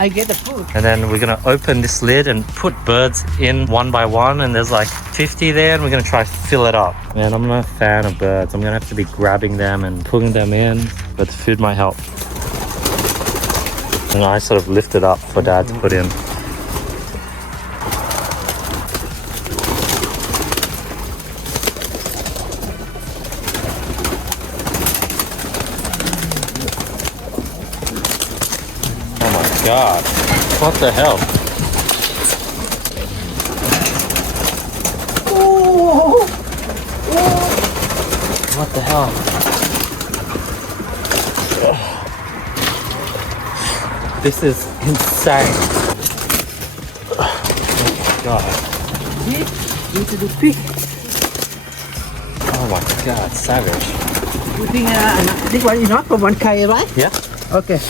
I get the food. And then we're gonna open this lid and put birds in one by one, and there's like 50 there, and we're gonna try to fill it up. Man, I'm not a fan of birds. I'm gonna have to be grabbing them and pulling them in, but the food might help. And I sort of lift it up for Dad to put in. God, what the hell? Oh, oh. What the hell? This is insane. Oh my God. See? Into the pig. Oh my God, savage. You think this one is not for one K, right? Yeah. Okay.